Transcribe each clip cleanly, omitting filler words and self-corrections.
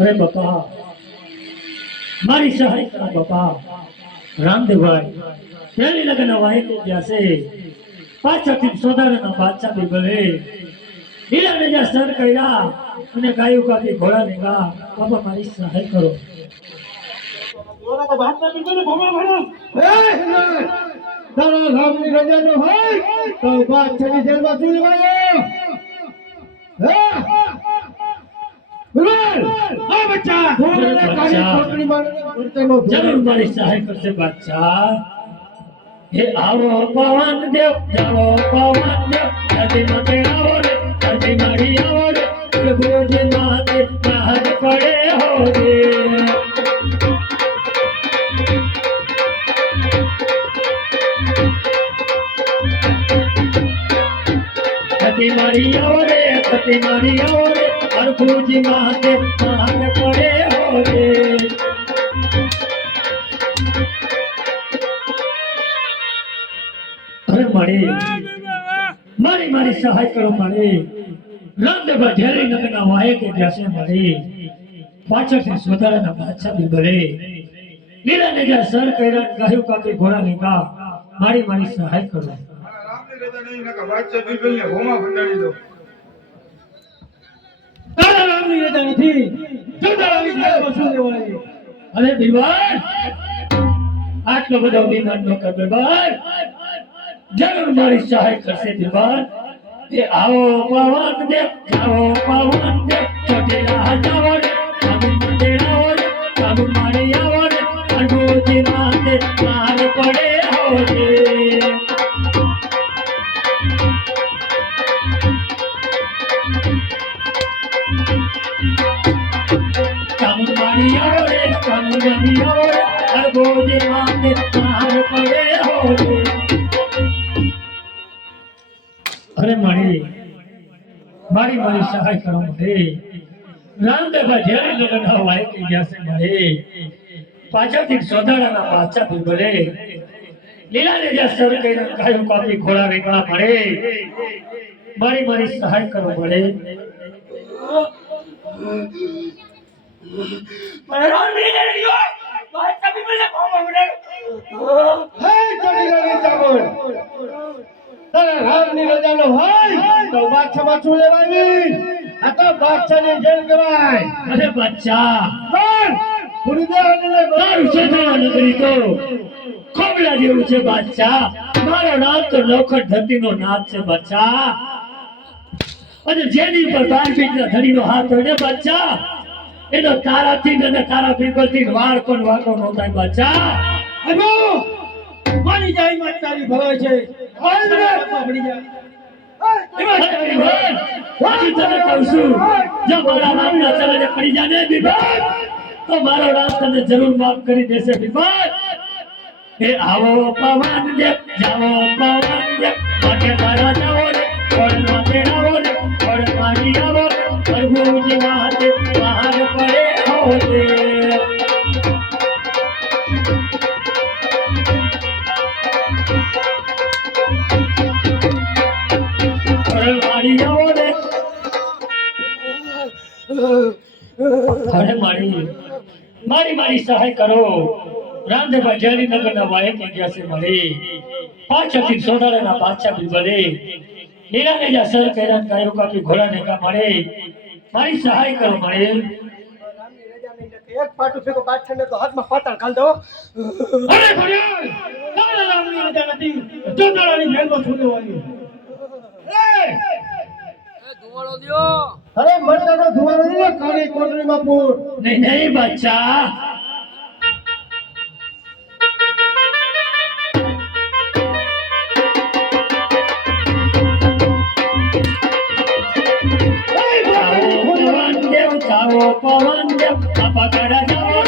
અરે બાપા મારી સહાય કરો બાપા રામદેવભાઈ પહેલી લગ્ન વાહી તો જશે પાછળથી સોદારાના બાદશાહ બી ભલે લીલાને જ્યાં સર કર્યા અને ગાયું કાપી ઘોડા ને ગા બાપા મારી સહાય કરો તારો રામની રજા નો હોય તો બાદશાહની જેલમાં શું લેવાયો જરૂર મારી સહાય કરશે બાદશાહ હે આવો પવન દેવ જાવો પવન દેવ ધરતી માથે આવો રે ધરતી મારી આવો રે પ્રભુજી માથે બહાર પડે હો રે ધરતી મારી આવો રે ધરતી મારી આવો રે પ્રભુજી માથે બહાર પડે હો રે મારી મારી સહાય કરો મારી રામદેવભાઈ ઢેરી નગરના વાહે કે જશે મારી પાછળથી સોદારાના બાદશાહ બી ભલે લીલાને જ્યાં સર કર્યા ગાયું કાપી ઘોડા ને ગા મારી મારી સહાય કરો રામની રજા નહીં નકા બાદશાહ બિલબિલને હોમાં ભંડારી દો તારા રામની રજા નથી સોદારાની જેલમાં શું લેવાય અરે બીમાર આટલો બધો બીમાર નો કર બીમાર જરૂર મારી સહાય કરશે દીવાન એ આવો પવન દેવ જાવો પવન દેવ ચોટેલા જાવો રે કાબુ માટે આવો રે કાબુ મારી આવો રે અડોજી માથે માર પડે હો રે કાબુ મારી આવો રે કાબુ મારી આવો રે અડોજી માથે માર પડે હો રે અરે મારી મારી સહાય કરો મને રામદેવભાઈ જ્યારે લગ્ન વાય કે જશે મારે પાછળથી સોદારાના બાદશાહ બી ભલે લીલાને જ્યાં સર કરીને ગાયું કાપી ઘોડા રેગણા મળે મારી સહાય કરો મળે રામની રજા નો હોય તો બાદશાહમાં શું લેવાય આ તો બાદશાહની જેલ કહેવાય અરે બાદશાહ તારું સોદારા નગરી તો ખોબલા જેવું છે બાદશાહ મારો નામ તો લોખંડ ધરતીનો નામ છે બાદશાહ અને જેની પર 12 ફીટના ધણીનો હાથ હોય ને બાદશાહ એનો તારાથી અને તારા પીપલથી વાળ પણ વાંકો ન થાય બાદશાહ મારી જાય માં તારી ભવાય છે પડી જાય જો મારા નામના ચરણે પડી જાને વિભાગ તો મારો નામ તને જરૂર માફ કરી દેશે વિભાગ એ આવો પવન દેવ જાવો પવન દેવ માટે મારા જાવો રે કોણ માથે આવો રે કોણ મારી આવો પ્રભુજી માથે બહાર પડે હો રે મારી સહાય કરો રામદેવભાઈ ઢેરી નગરના વાહે કે ગયા છે મારી પાછળથી સોદારાના બાદશાહ બી ભલે લીલાને જ્યાં સર કર્યા ગાયું કાપી ઘોડા ને કા મળે મારી સહાય કરો મળે એક પાટું ફેંકો બાદશાહને તો હાથમાં પાટણ ઘાલ દો અરે ભણ્યા તારા રામની રજા નથી સોદારાની જેલમાં શું લેવાય ધુવાળો દ્યો અરે મરદાનો ધુવાળો નહીં કાળી કોટરીમાં પૂર નહીં બાદશાહ જાવો પવન દેવ આપા કડા જાવો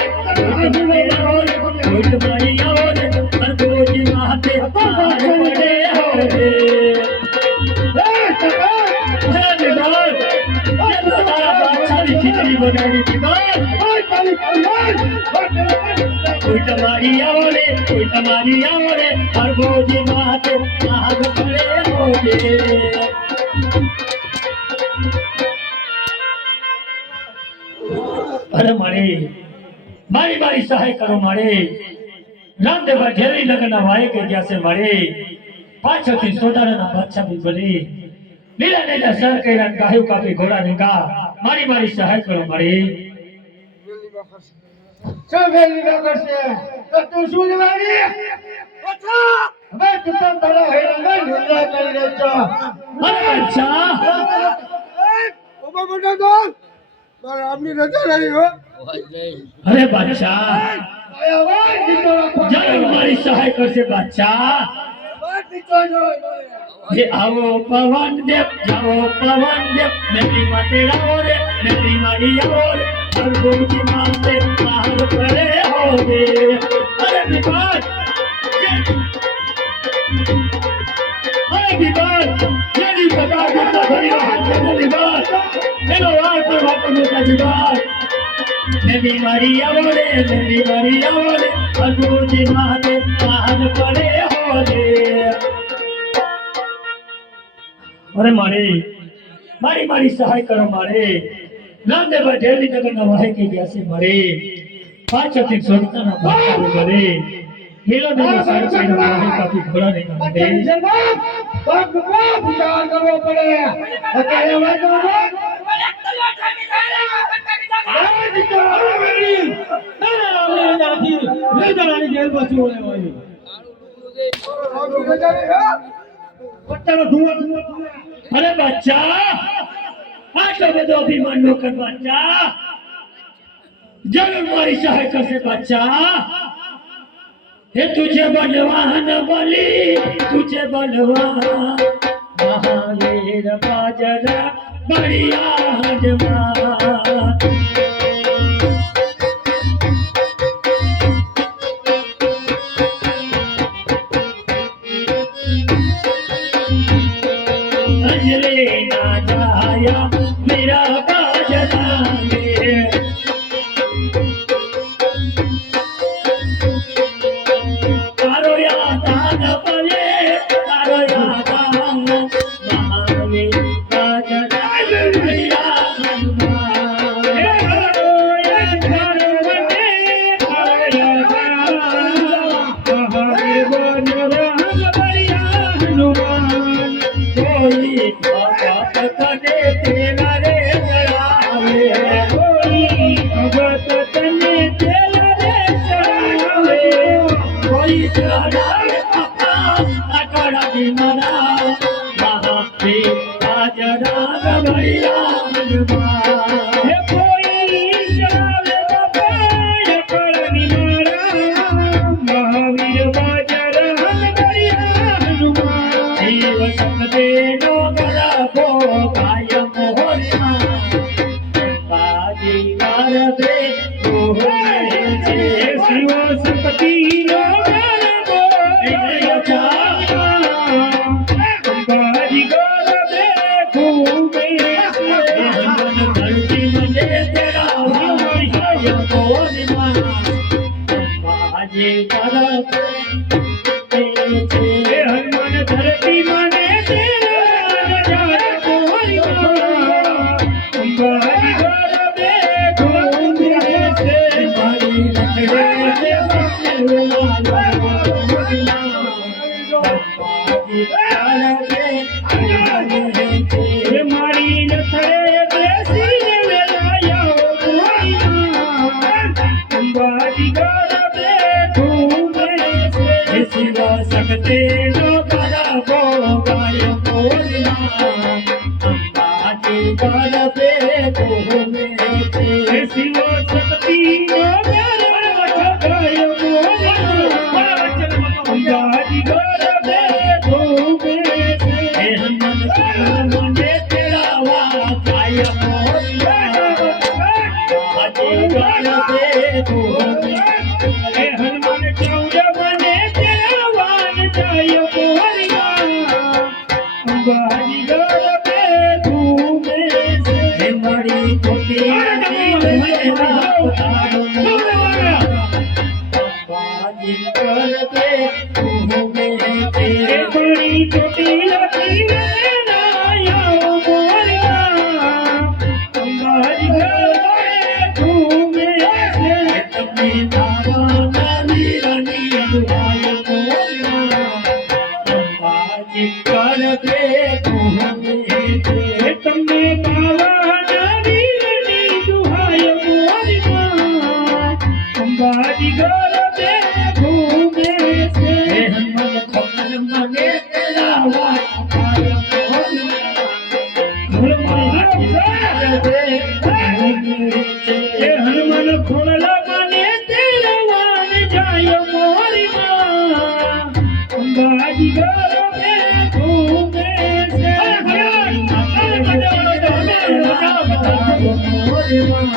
મારી આવો રે પ્રભુજી માથે બહાર પડે હો રે કોઈ તમારી આવો રે પ્રભુજી માથે બહાર પડે હો રે અરે મારી મારી સહાય કરો રામદેવ ઢેરી નગરના વાયે કે ગયા છે પાછળથી સોદારાના બાદશાહ બી બની લીલા લીલા સર કર્યા ગાયું કાપી ઘોડા ને ગા મારી સહાય કરો શું વેલી ન કરશે તો તું શું લેવાની હવે તું તો તારા હેરાને નિંદા કરી રહ્યો છો અરે બાદશાહ ઓબા મોટા દોન મારા આપની નજર આવી હો અરે બાદશાહ આયા વાય દીતો રાખો જરૂર મારી સહાય કરશે બાદશાહ વાત દીતો જો ये आओ पवन देव जाओ पवन देव मेरी माते राओ रे मेरी मारी आओ रे हर गुण की माते बाहर पड़े हो रे अरे विकास यदि बता देता भरी हाथ में विकास हेलो यार पर बात में का विकास मेरी मारी आओ रे हर गुण की माते बाहर पड़े हो रे अरे मारी सहाय करो रामदेव ढेली नगर ना वाहे के गया से पांच अति सोचता ना बात करे हीरो ने सारे सारे वाहे काफी घोड़ा नहीं मारे बाप को विचार करना पड़े अकेले मत करो जेल बसी होने वाली अरे बच्चा आटलो बधो अभिमान नो कर बच्चा जरूर मारी सहाय करसे बच्चा हे तुझे बलवान बली तुझे बलवान महावीर बाजरा बढ़िया हजमान ना जाया मेरा बाजना तारो यादान बले तारो यादान महावीर बाजना बढ़िया हनुमान महावीर बाजना बढ़िया हनुमान कोई भगत तने तेरा रे जड़ावे कोई भगत तने तेरा रे जड़ावे कोई जड़ावे पापा अकड़ा दी मरा महावीर बाजरा बढ़िया हनुमान कोई जड़ावे पापा अकड़ा दी मरा महावीर बाजरा बढ़िया हनुमान जीव सकते नो गला को काय मोहना बाजी कर दे शिव सकती नो गला को बाजी कर दे खूबे मन धरती मजे तेरा काय मोहना बाजी कर दे हनुमान धरती मने सकते नो करा गो गाय बोलना अंबाजी कर पे को में शिव शक्ति नो करा गाय बोलना अंबाजी कर पे को में हनुमान मने तेरा वा गाय बोलना अंबाजी कर पे को में हनुमान चौड़ मने तेरा वान जाय बोलना अंबाजी कर पे घूमे से मारी कोटी अंबाजी कर पे घूमे तेरे बड़ी कोटी लगी नाया बोलना अंबाजी कर पे घूमे કાવાના વીરની દુહાય મોરી માં અંબાજી ગરબે ઘૂમે છે હનુમાન ખબર મને તેરા વાત થાય મોરી હનુમાન ખોળલા મને તેરા વાન જાય મોરી માં અંબાજી ગરબે ઘૂમે છે મોરી માં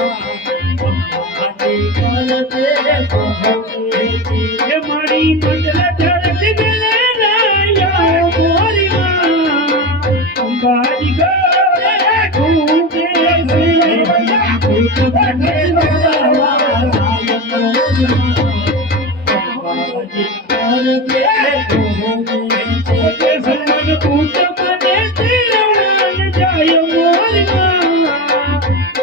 ये मारी मंडल धरत गले राया मोरी मां अंबाजी गरे घूमे से भूत बने राया मोरी मां अंबाजी गरे घूमे से हनुमान भूत बने तिरवन जाय मोरी मां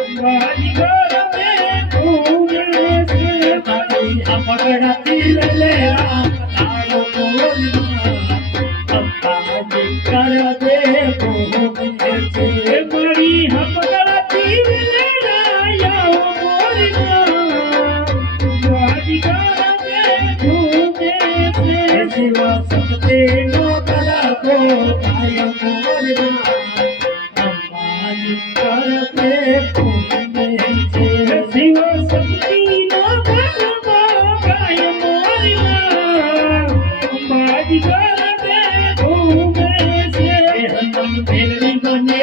अंबाजी गरे घूमे से अपगड़ती ले आयो मोरी अंबाजी गरबे घूमे से मारी अपगड़ती ले आयो मोरी अंबाजी गरबे घूमे से शिवा सकते नो कला को आयो मोरी अंबाजी गरबे घूमे से शिवा सकती नो अंबाजी गरबे घूमे से हनुमान मेलड़ी बने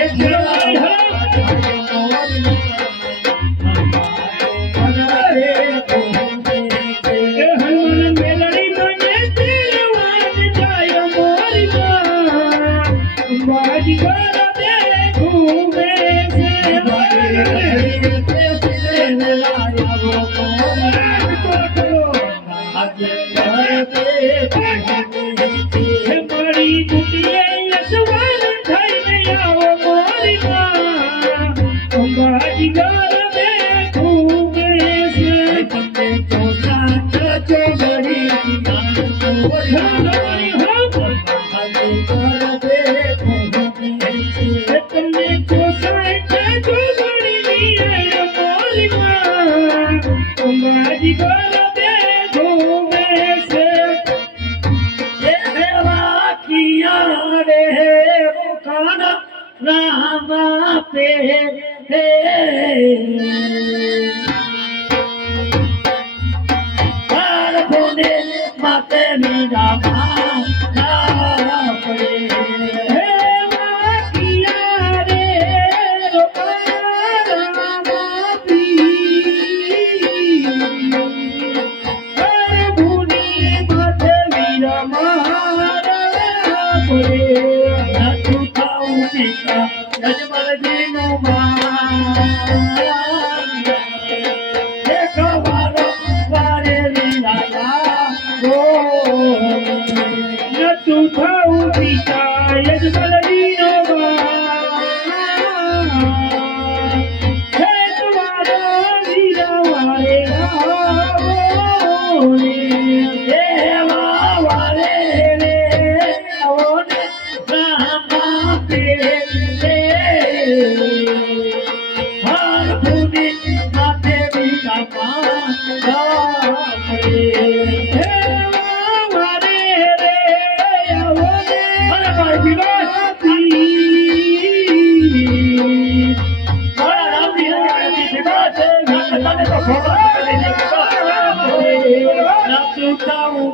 जय हनुमान मेलड़ी बने तिरवन जाय मोरी अंबाजी गरबे घूमे से बड़ी गुटिया यशवन थईने आओ मोरी अंबाजी गरबे घूमे से बंदे जो साथ जो बड़ी अंबाजी गरबे घूमे से बंदे जो साथ जो बड़ी मोरी अंबाजी गरबे घूमे से काना रामा पे बोले माते मीरा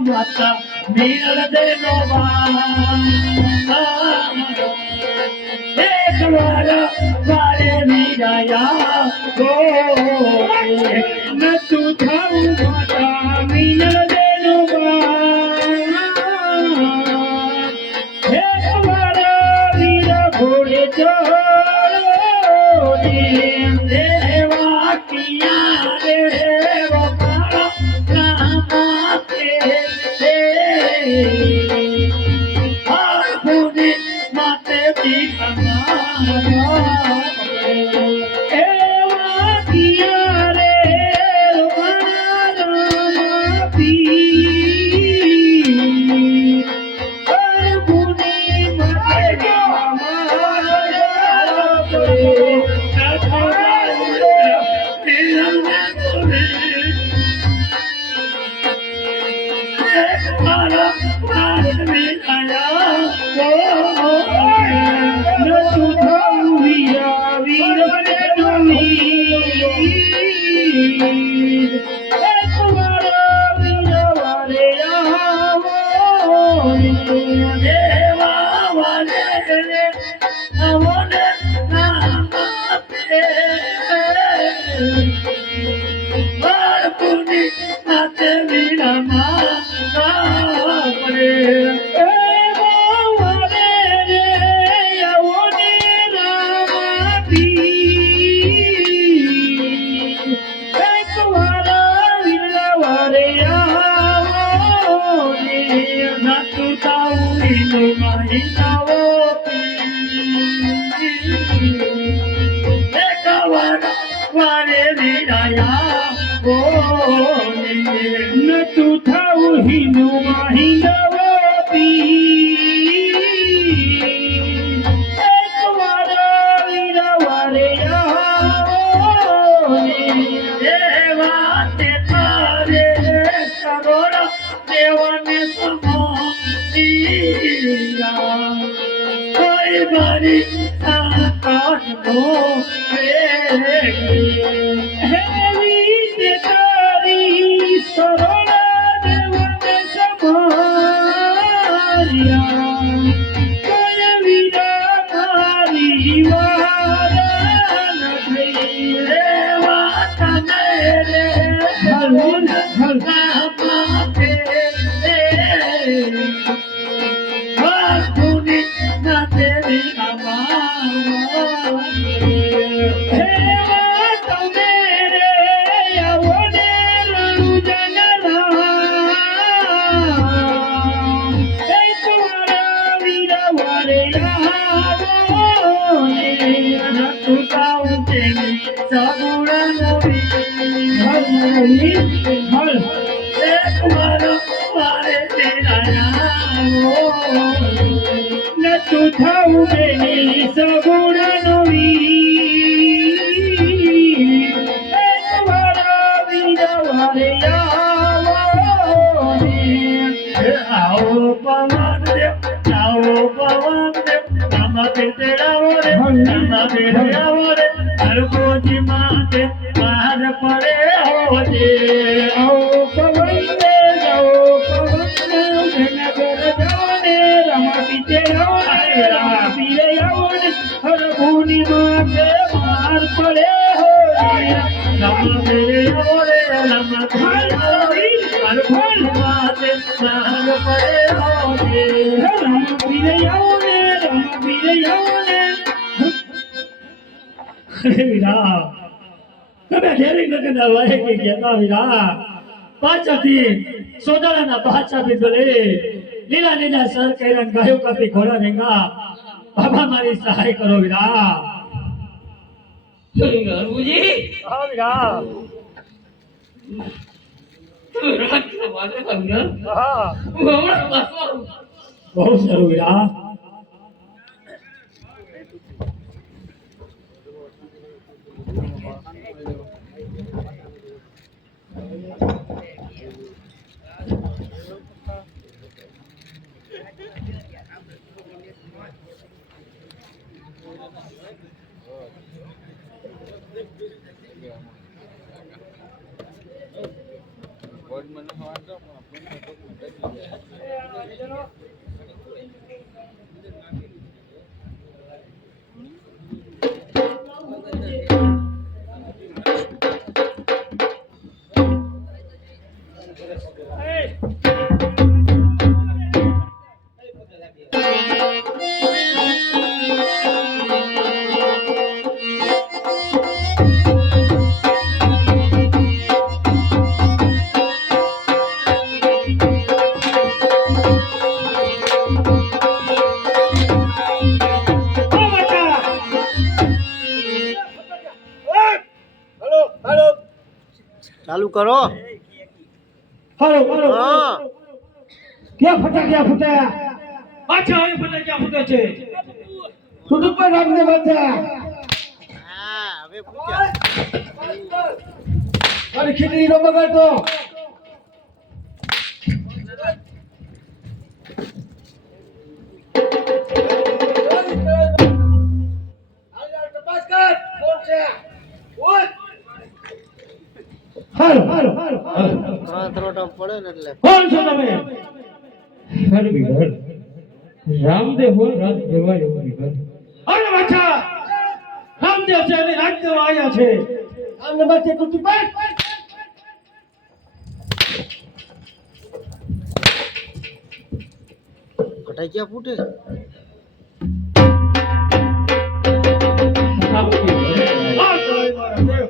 माता मीरल दे नोबा एक बार वाले मीराया गो न तू थाऊ माता मीरल दे नोबा एक बार वीरा घोड़े चढ़ो देवा किया देवा Hey વીર એક મારા વીરવારે આવો દેવા વાલે આવને નામ આપે બાળકુની નાતે વીરામાં પડે નતું થાવું હિંદુ હિંદવો એક વાર વીરવારે આવો દેવા તે તારે સરોરા દેવાને સમોયા કોઈ મારી સાકાનો હેવી તે તારી સરોરા દેવાને સમોયા કોઈ વીરા મારી વારા નથી દેવા તને રે હલુન હલના માથે હાથુની નાતે વિનામાં હે તમે રે આવો ને રણુજનરામ એક વાર વીરવારે આવો ને નતું કાઉ તેની સગુણનો હલ એક વાર વારે તેરાયા નતું થાવું તેની સગુણનો એક વાર વીરવારે આવો આવો પવન દેવ આવો પવન દેવ નામા પીતે આવો રે નામા પીતે આવો રે હરગોજી માતે બહાર પડે હો જે આવો પવન દેવ આવો પવન દેવ નગર જાને રમા પીતે આવો રે રમા પીરે આવો રે હરગોની માતે બહાર પડે હો જે નામા પીરે આવો રે નામા પીરે આવો રે હરગોની માતે બહાર પડે હો જે રમા પીરે આવો રે રમા પીરે આવો રે વીરા તમે ઘેરી નગરના વાહે કે કહેતા વીરા પાછળથી સોદાળાના બાદશાહ બિંદુલે લીલા લીલા સર કૈરન ગાયો કાપી ઘોડા રેંગા બાબા મારી સહાય કરો વીરા હરભુજી હા વીરા રાત વાદે હંગર હા હું હમણાં પાછો બહુ સારું વીરા ચાલુ કરો હાલો હાલો હા ક્યાં ફટા પાછા હવે ફટા ક્યાં ફૂટે છે સુદુપ પર રાખને બાધા હા હવે પૂછ્યા અરે ખીચડી નો બગાડતો તપાસ કર કોણ છે હાલો કોણ છો તમે? હર વિઘર રામદેવ હોય રાજ દેવા એવું વિઘર. અરે બાછા રામદેવ છે અને રાજદેવ આયા છે. આમને બાતે કુટી પાડ ફટાકિયા ફૂટે આ જય મારા દેવ.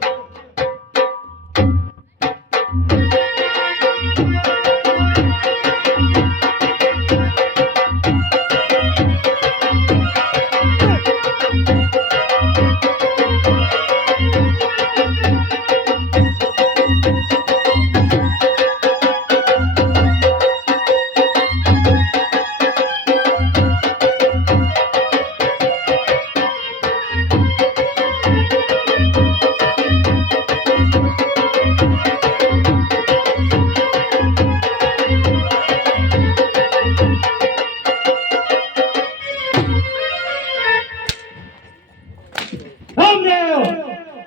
રામદેવ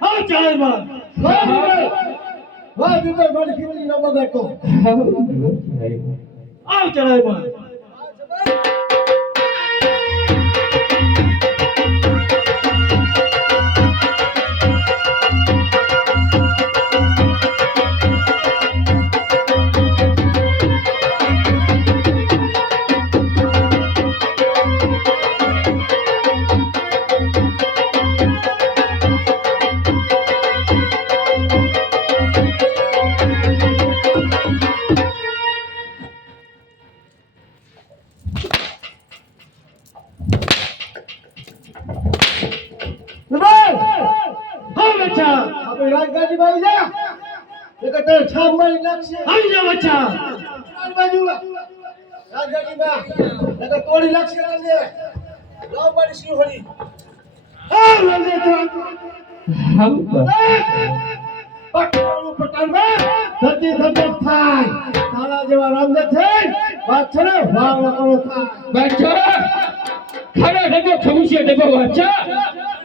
આ જય માં. વાહ દીકર મારી ખીચડી ન બગાડતો આવ ચડાઈ માં. હા બચ્ચા આપણે રાજગાડી માં આવી જા એક તારે છાપ મારી નાખશે આવી જા બચ્ચા. આ બાજુ રાજગાડી માં એક તોડી નાખશે તને લાવ મારી સિંહણી આ રામદેવ તો પટવાનું પટાણ માં ધરતી ધરતી થાય તારા જેવા રામદેવ થઈ વાત છે ને વાવ કરો થાય બચ્ચા ખરા ડબો ખમુશિયા ડબો બચ્ચા.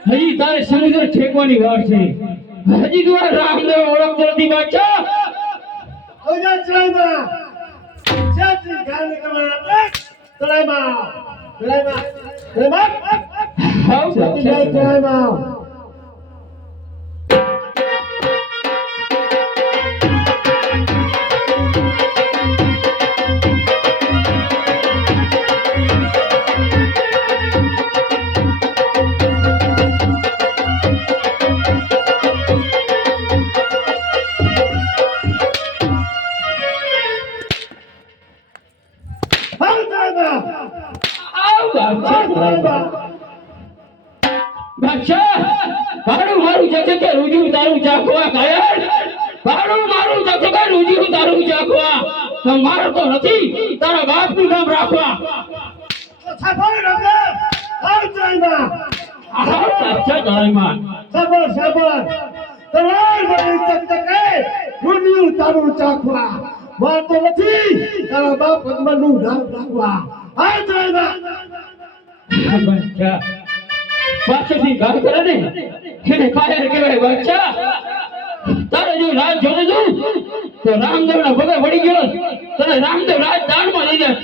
હજી તારે સમુદ્ર ઠેકવાની વાર છે. હજી તું આ રામદેવ ઓળખતો નથી બચ્ચા. ઓજા ચલાઈમાં જાતી ગાલી કરવાના ચલાઈમાં હાવ જાતી ગાલી ચલાઈમાં ભાડું મારું જશે કે રૂજુ તારું ચાખવા કાયર. ભાડું મારું જશે કે રૂજુ તારું ચાખવા. મારો તો નથી તારા બાપનું નામ રાખવા. સાફળ રામદેવ આવ ચલાઈમાં આવ સાચા દળાઈમાં. સાફળ તમાર બની ચકચકે રૂડિયું તારું ચાખવા માર તો નથી તારા બાપ અજમલનું નામ રાખવા આવ ચલાઈમાં બચ્ચા પાછળથી ગાળ કરે ને એને કાયર કહેવાય બચ્ચા. તારે જો રાજ જોતો તું તો રામદેવ ના પગે વળી ગયો તને રામદેવ રાજ દાનમાં લઈ જાય.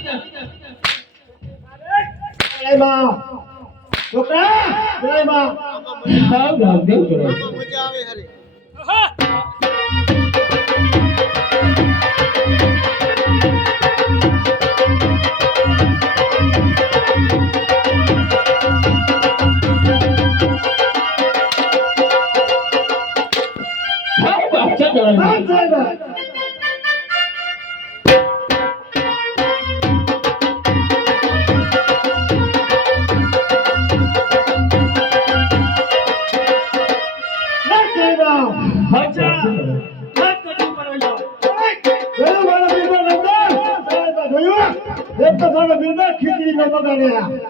ચલાઈમાં છોકરા ચલાઈમાં સાવ રામદેવ જોડે મજા આવે હરે સાવ બાદશાહ જોડે. આવ ચલાઈમાં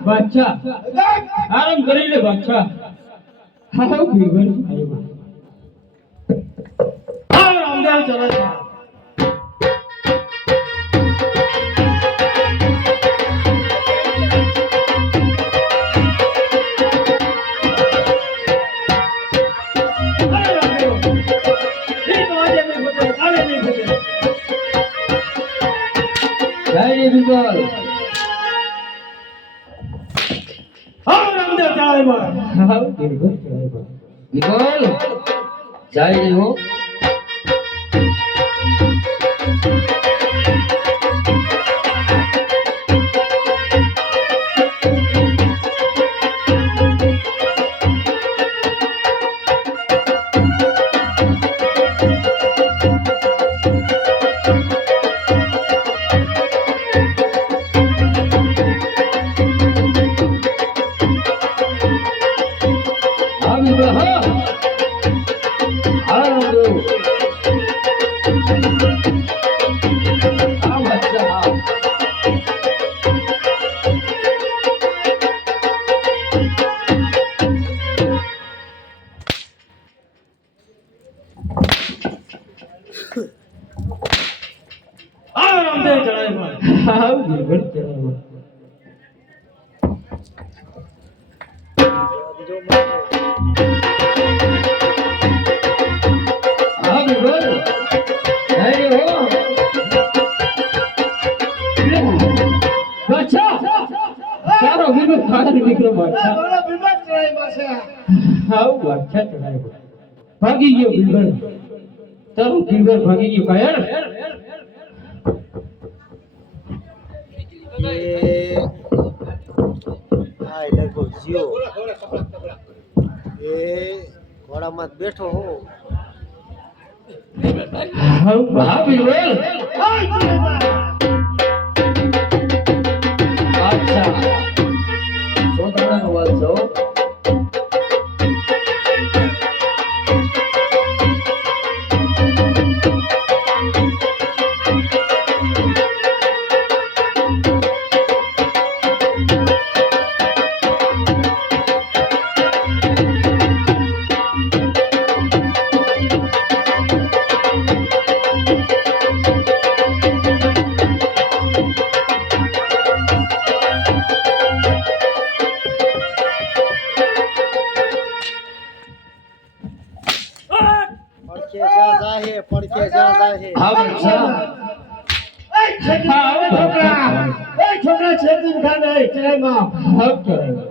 બાદશાહ આરામ કરી લે બાદશાહ. હાવ ભીગર હાવ રામદેવ ચલે છે. અરે રામદેવ બિલકુલ હા રામદેવ ચડાઈમાં હા બિલકુલ બિલકુલ જાય રે હો હા બિલકુલ હા હા રામદેવ હા બચ્ચા હા હા રામદેવ ચડાઈમાં હા બિલકુલ ચલો હા બિલકુલ જાય રે હો બચ્ચા તારો બિલકુલ ફાયર વિક્રમ બચ્ચા મારા બિલકુલ ચડાઈમાં છે હા બચ્ચા ચડાય ભાગી ગયો બિલકુલ તારું બિલકુલ ભાગી ગયો કાયર એ હા લગભગ જીઓ એ ઘોડામાં જ બેઠો હો હા બિલકુલ હા ચડાઈમાં અચ્છા સોદાનો વાત છો પડખે જ્યાં જાહે હા બચ્ચા એ છોકરા છેદીન ખાને ચડાઈમાં હા ચડાય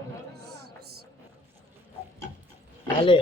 હાલે